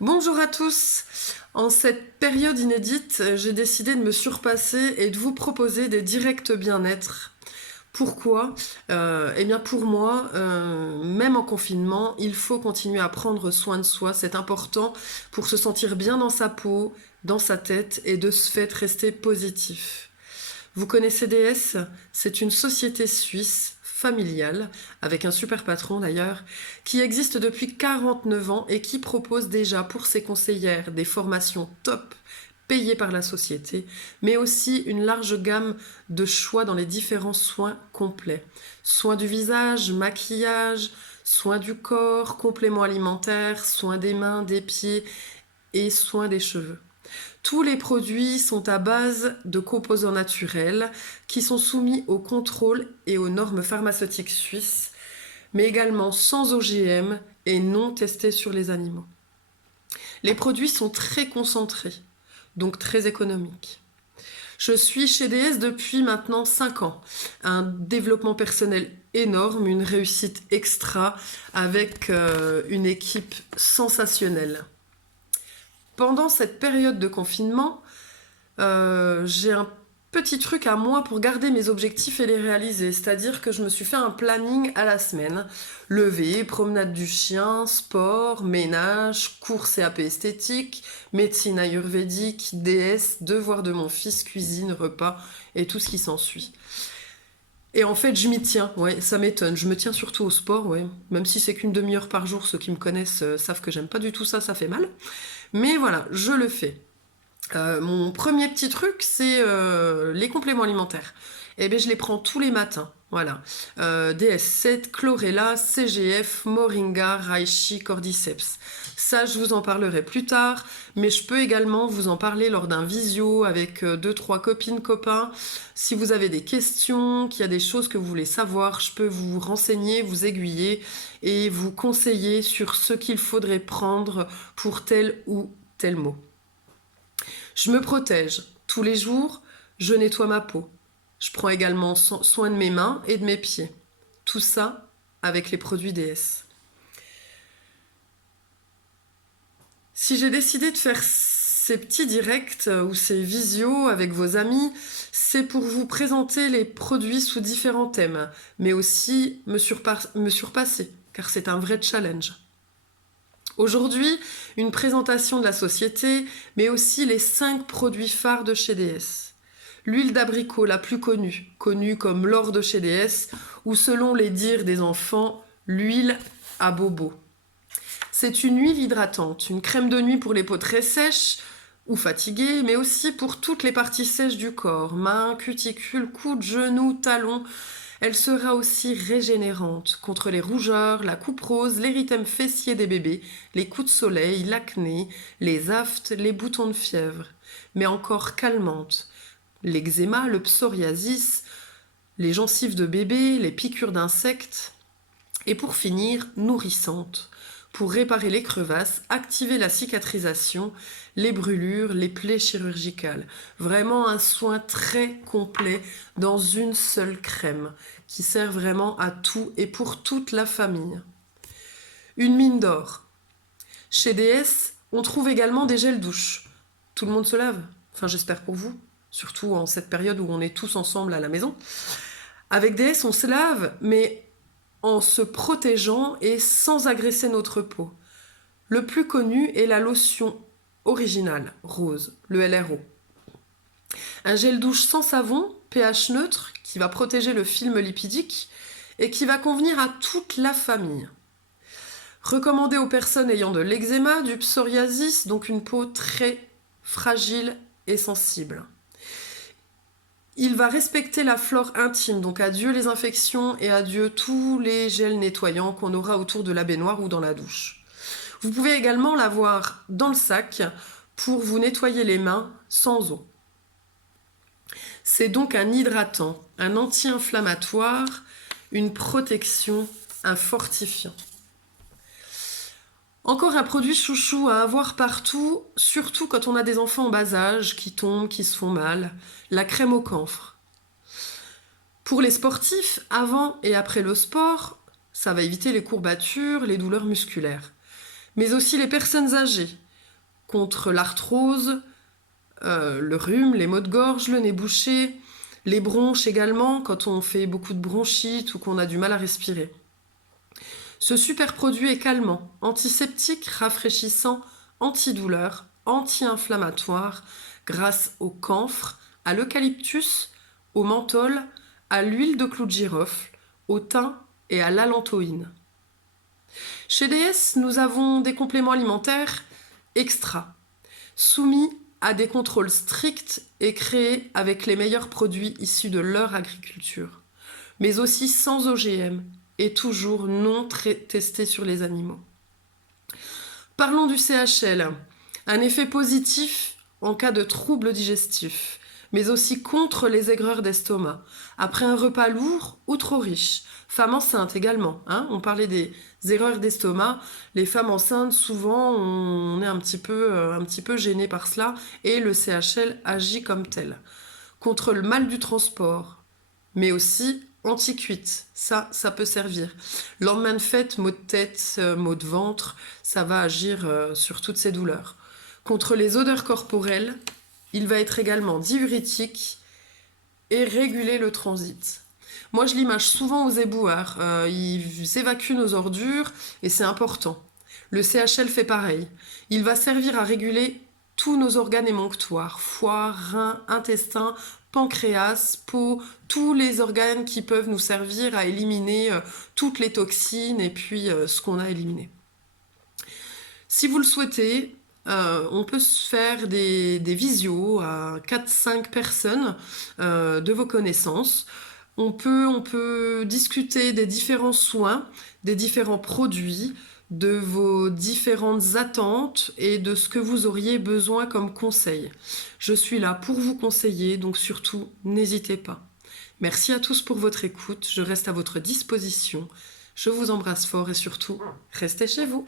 Bonjour à tous. En cette période inédite, j'ai décidé de me surpasser et de vous proposer des directs bien-être. Pourquoi? Eh bien pour moi, même en confinement, il faut continuer à prendre soin de soi. C'est important pour se sentir bien dans sa peau, dans sa tête et de ce fait rester positif. Vous connaissez DS? C'est une société suisse familiale, avec un super patron d'ailleurs, qui existe depuis 49 ans et qui propose déjà pour ses conseillères des formations top payées par la société, mais aussi une large gamme de choix dans les différents soins complets. Soins du visage, maquillage, soins du corps, compléments alimentaires, soins des mains, des pieds et soins des cheveux. Tous les produits sont à base de composants naturels qui sont soumis au contrôle et aux normes pharmaceutiques suisses, mais également sans OGM et non testés sur les animaux. Les produits sont très concentrés, donc très économiques. Je suis chez DS depuis maintenant 5 ans. Un développement personnel énorme, une réussite extra avec une équipe sensationnelle. Pendant cette période de confinement, j'ai un petit truc à moi pour garder mes objectifs et les réaliser. C'est-à-dire que je me suis fait un planning à la semaine. Lever, promenade du chien, sport, ménage, cours CAP esthétique, médecine ayurvédique, DS, devoirs de mon fils, cuisine, repas et tout ce qui s'ensuit. Et en fait, je m'y tiens, ouais, ça m'étonne. Je me tiens surtout au sport, ouais. Même si c'est qu'une demi-heure par jour, ceux qui me connaissent savent que j'aime pas du tout ça, ça fait mal. Mais voilà, je le fais. Mon premier petit truc, c'est les compléments alimentaires. Eh bien, je les prends tous les matins. Voilà. DS7, chlorella, CGF, moringa, reishi, cordyceps. Ça, je vous en parlerai plus tard, mais je peux également vous en parler lors d'un visio avec 2-3 copines, copains. Si vous avez des questions, qu'il y a des choses que vous voulez savoir, je peux vous renseigner, vous aiguiller et vous conseiller sur ce qu'il faudrait prendre pour tel ou tel mot. Je me protège. Tous les jours, je nettoie ma peau. Je prends également soin de mes mains et de mes pieds. Tout ça avec les produits DS. Si j'ai décidé de faire ces petits directs ou ces visios avec vos amis, c'est pour vous présenter les produits sous différents thèmes, mais aussi me surpasser, car c'est un vrai challenge. Aujourd'hui, une présentation de la société, mais aussi les 5 produits phares de chez DS. L'huile d'abricot la plus connue comme l'or de chez DS, ou selon les dires des enfants, l'huile à bobo. C'est une huile hydratante, une crème de nuit pour les peaux très sèches ou fatiguées, mais aussi pour toutes les parties sèches du corps, mains, cuticules, coudes, genoux, talons. Elle sera aussi régénérante contre les rougeurs, la couperose, l'érythème fessier des bébés, les coups de soleil, l'acné, les aftes, les boutons de fièvre, mais encore calmante. L'eczéma, le psoriasis, les gencives de bébé, les piqûres d'insectes. Et pour finir, nourrissante, pour réparer les crevasses, activer la cicatrisation, les brûlures, les plaies chirurgicales. Vraiment un soin très complet dans une seule crème qui sert vraiment à tout et pour toute la famille. Une mine d'or. Chez DS, on trouve également des gels douche. Tout le monde se lave, enfin j'espère pour vous, surtout en cette période où on est tous ensemble à la maison. Avec DS, on se lave, mais en se protégeant et sans agresser notre peau. Le plus connu est la lotion originale, rose, le LRO. Un gel douche sans savon, pH neutre, qui va protéger le film lipidique et qui va convenir à toute la famille. Recommandé aux personnes ayant de l'eczéma, du psoriasis, donc une peau très fragile et sensible. Il va respecter la flore intime, donc adieu les infections et adieu tous les gels nettoyants qu'on aura autour de la baignoire ou dans la douche. Vous pouvez également l'avoir dans le sac pour vous nettoyer les mains sans eau. C'est donc un hydratant, un anti-inflammatoire, une protection, un fortifiant. Encore un produit chouchou à avoir partout, surtout quand on a des enfants en bas âge qui tombent, qui se font mal, la crème au camphre. Pour les sportifs, avant et après le sport, ça va éviter les courbatures, les douleurs musculaires. Mais aussi les personnes âgées, contre l'arthrose, le rhume, les maux de gorge, le nez bouché, les bronches également, quand on fait beaucoup de bronchite ou qu'on a du mal à respirer. Ce super produit est calmant, antiseptique, rafraîchissant, antidouleur, anti-inflammatoire, grâce au camphre, à l'eucalyptus, au menthol, à l'huile de clou de girofle, au thym et à l'allantoïne. Chez DS, nous avons des compléments alimentaires extra, soumis à des contrôles stricts et créés avec les meilleurs produits issus de leur agriculture, mais aussi sans OGM et toujours non testés sur les animaux. Parlons du CHL, un effet positif en cas de troubles digestifs, mais aussi contre les aigreurs d'estomac, après un repas lourd ou trop riche. Femmes enceintes également, hein, on parlait des aigreurs d'estomac. Les femmes enceintes, souvent, on est un petit peu gênées par cela, et le CHL agit comme tel. Contre le mal du transport, mais aussi anti-cuite, ça peut servir. Lendemain de fête, maux de tête, maux de ventre, ça va agir sur toutes ces douleurs. Contre les odeurs corporelles, il va être également diurétique et réguler le transit. Moi, je l'image souvent aux éboueurs. Ils évacuent nos ordures et c'est important. Le CHL fait pareil. Il va servir à réguler tous nos organes émonctoires, foie, rein, intestin, pancréas, peau, tous les organes qui peuvent nous servir à éliminer toutes les toxines et puis ce qu'on a éliminé. Si vous le souhaitez, on peut se faire des visios à 4-5 personnes de vos connaissances. On peut discuter des différents soins, des différents produits, de vos différentes attentes et de ce que vous auriez besoin comme conseil. Je suis là pour vous conseiller, donc surtout, n'hésitez pas. Merci à tous pour votre écoute, je reste à votre disposition. Je vous embrasse fort et surtout, restez chez vous.